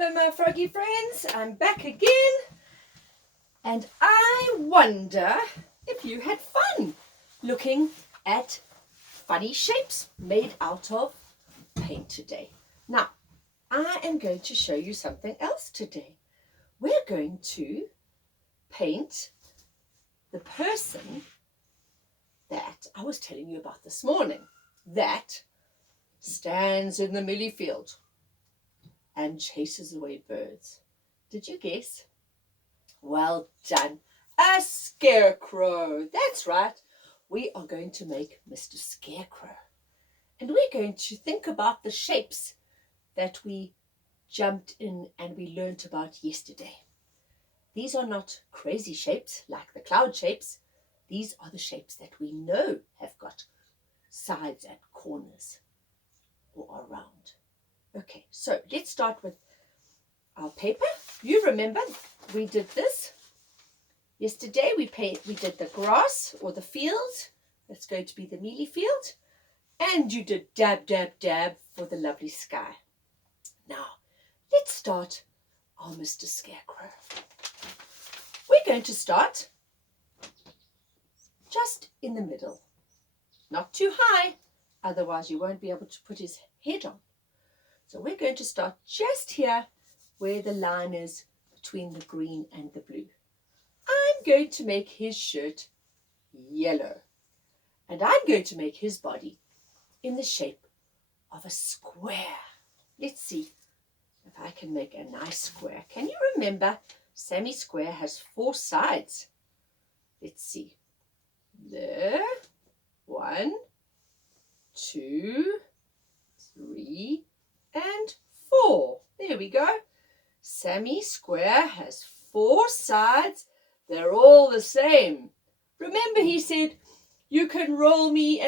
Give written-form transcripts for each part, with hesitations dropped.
Hello my froggy friends, I'm back again and I wonder if you had fun looking at funny shapes made out of paint today. Now, I am going to show you something else today. We're going to paint the person that I was telling you about this morning, that stands in the millie field and chases away birds. Did you guess? Well done. A scarecrow. That's right. We are going to make Mr. Scarecrow. And we're going to think about the shapes that we jumped in and we learnt about yesterday. These are not crazy shapes like the cloud shapes. These are the shapes that we know have got sides and corners or around. Okay, so let's start with our paper. You remember we did this yesterday. We did the grass or the field. That's going to be the mealy field. And you did dab, dab, dab for the lovely sky. Now, let's start our Mr. Scarecrow. We're going to start just in the middle. Not too high, otherwise you won't be able to put his head on. So we're going to start just here where the line is between the green and the blue. I'm going to make his shirt yellow. And I'm going to make his body in the shape of a square. Let's see if I can make a nice square. Can you remember Sammy Square has 4 sides? Let's see. There. 1, 2, 3, and 4. There we go. Sammy Square has 4 sides. They're all the same. Remember, he said, you can roll me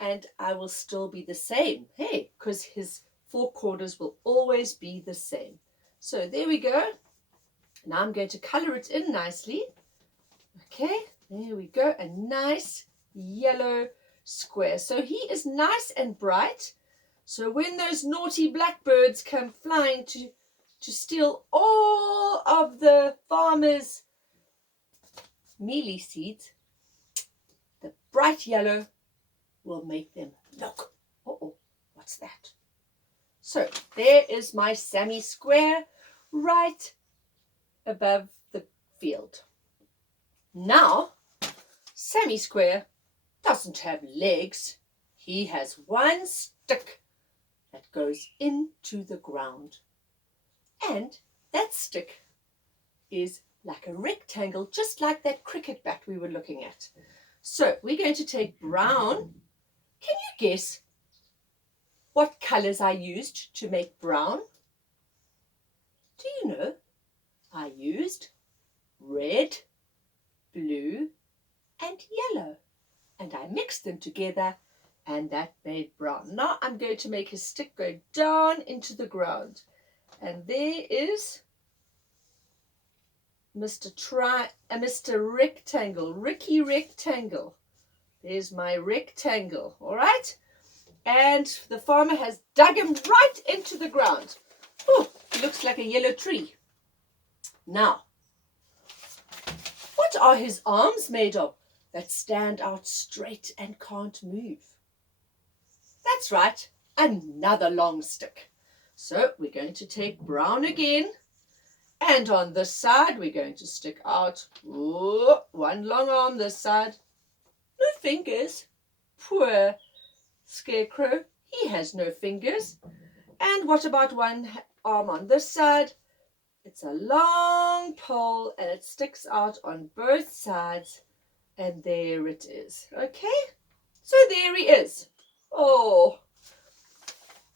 and I will still be the same. Hey, because his 4 corners will always be the same. So there we go. Now I'm going to color it in nicely. Okay, there we go. A nice yellow square. So he is nice and bright. So when those naughty blackbirds come flying to steal all of the farmer's mealy seeds, the bright yellow will make them look. Uh-oh, what's that? So there is my Sammy Square right above the field. Now, Sammy Square doesn't have legs. He has one stick that goes into the ground. And that stick is like a rectangle, just like that cricket bat we were looking at. So we're going to take brown. Can you guess what colors I used to make brown? Do you know? I used red, blue, and yellow. And I mixed them together and that made brown. Now I'm going to make his stick go down into the ground. And there is Mr. Rectangle, Ricky Rectangle. There's my rectangle, all right? And the farmer has dug him right into the ground. Oh, he looks like a yellow tree. Now, what are his arms made of that stand out straight and can't move? That's right, another long stick. So we're going to take brown again. And on this side, we're going to stick out one long arm this side. No fingers. Poor Scarecrow. He has no fingers. And what about one arm on this side? It's a long pole and it sticks out on both sides. And there it is. Okay? So there he is. Oh,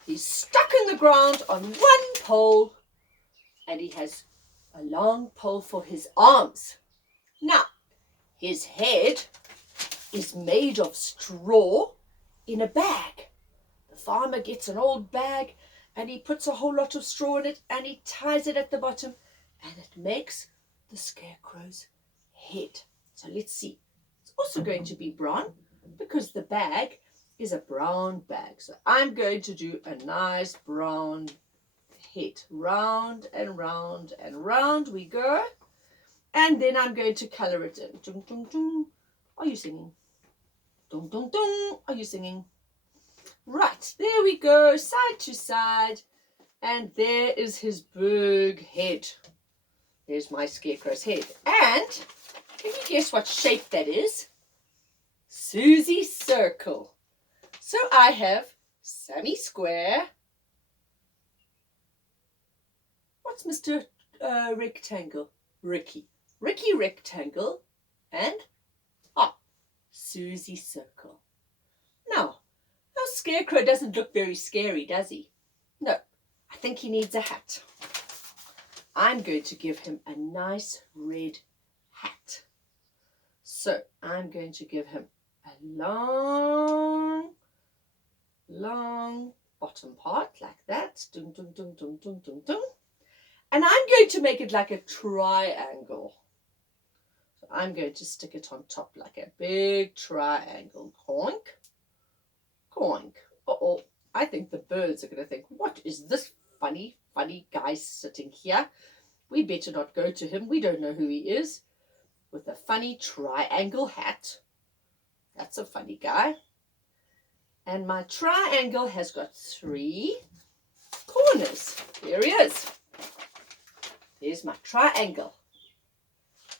he's stuck in the ground on one pole and he has a long pole for his arms. Now, his head is made of straw in a bag. The farmer gets an old bag and he puts a whole lot of straw in it and he ties it at the bottom and it makes the Scarecrow's head. So let's see. It's also going to be brown because the bag is a brown bag. So I'm going to do a nice brown head. Round and round and round we go. And then I'm going to colour it in. Dung, dung, dung. Are you singing? Dung, dung, dung. Are you singing? Right, there we go, side to side. And there is his big head. There's my scarecrow's head. And can you guess what shape that is? Susie circle. So I have Sammy square. What's Mr. Rectangle? Ricky. Ricky rectangle. And Susie circle. Now, our scarecrow doesn't look very scary, does he? No, I think he needs a hat. I'm going to give him a nice red hat. So I'm going to give him a long bottom part like that. Dum, dum, dum, dum, dum, dum, dum. And I'm going to make it like a triangle. So I'm going to stick it on top like a big triangle. Coink, coink. Uh-oh, I think the birds are going to think, what is this funny guy sitting here? We better not go to him. We don't know who he is. With a funny triangle hat. That's a funny guy. And my triangle has got 3 corners. There he is. There's my triangle.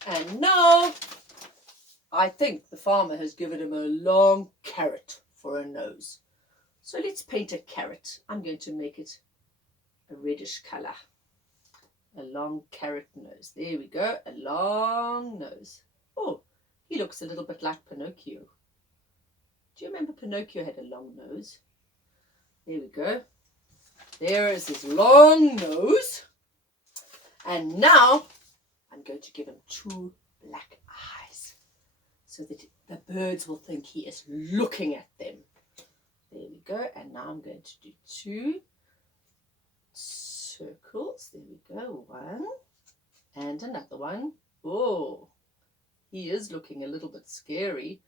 And now I think the farmer has given him a long carrot for a nose. So let's paint a carrot. I'm going to make it a reddish colour. A long carrot nose. There we go. A long nose. Oh, he looks a little bit like Pinocchio. Do you remember Pinocchio had a long nose? There we go. There is his long nose. And now I'm going to give him 2 black eyes so that the birds will think he is looking at them. There we go. And now I'm going to do 2 circles. There we go. 1 and another one. Oh, he is looking a little bit scary.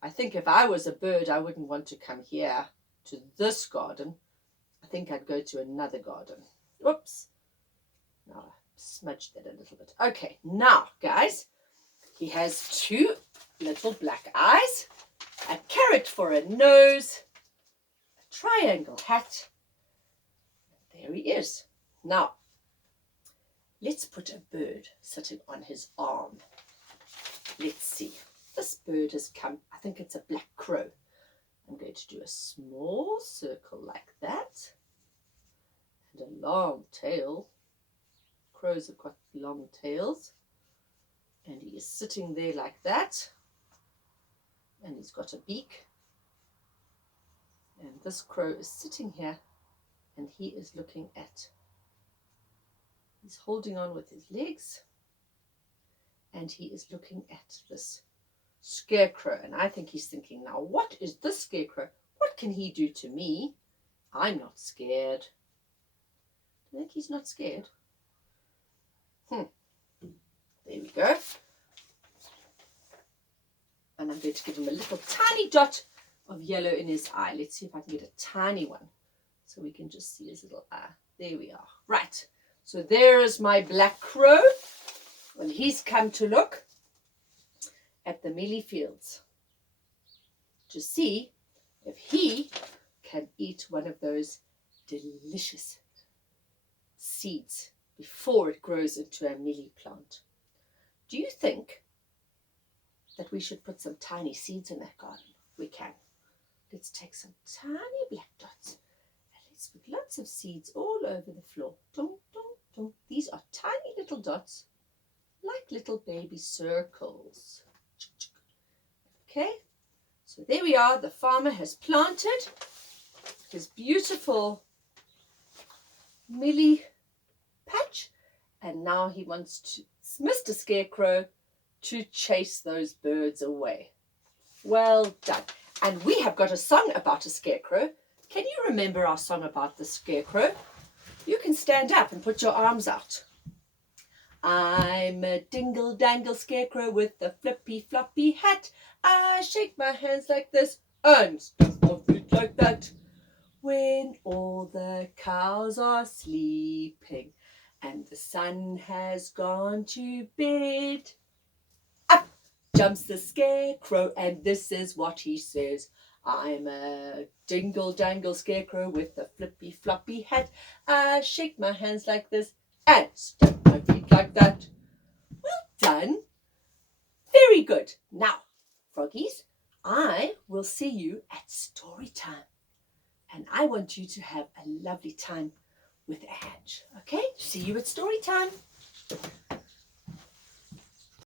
I think if I was a bird, I wouldn't want to come here to this garden. I think I'd go to another garden. Oops. Now I smudged that a little bit. Okay, now, guys, he has 2 little black eyes, a carrot for a nose, a triangle hat. There he is. Now, let's put a bird sitting on his arm. Let's see. This bird has come, I think it's a black crow. I'm going to do a small circle like that. And a long tail. Crows have got long tails. And he is sitting there like that. And he's got a beak. And this crow is sitting here. And he is looking at, he's holding on with his legs. And he is looking at this scarecrow. And I think he's thinking, now what is this scarecrow? What can he do to me? I'm not scared. Do you think he's not scared? There we go. And I'm going to give him a little tiny dot of yellow in his eye. Let's see if I can get a tiny one so we can just see his little eye. There we are. Right. So there is my black crow. And he's come to look at the mealie fields to see if he can eat one of those delicious seeds before it grows into a mealie plant. Do you think that we should put some tiny seeds in that garden? We can. Let's take some tiny black dots and let's put lots of seeds all over the floor. Dum, dum, dum. These are tiny little dots, like little baby circles. Okay, so there we are. The farmer has planted his beautiful mealie patch, and now he wants to, Mr. Scarecrow, to chase those birds away. Well done. And we have got a song about a scarecrow. Can you remember our song about the scarecrow? You can stand up and put your arms out. I'm a dingle-dangle scarecrow with a flippy-floppy hat. I shake my hands like this and stamp my feet like that. when all the cows are sleeping and the sun has gone to bed. Up jumps the scarecrow, and this is what he says. I'm a dingle-dangle scarecrow with a flippy-floppy hat. I shake my hands like this and stamp my feet like that. Well done. Very good. Now, froggies, I will see you at story time. And I want you to have a lovely time with Ange. Okay? See you at story time.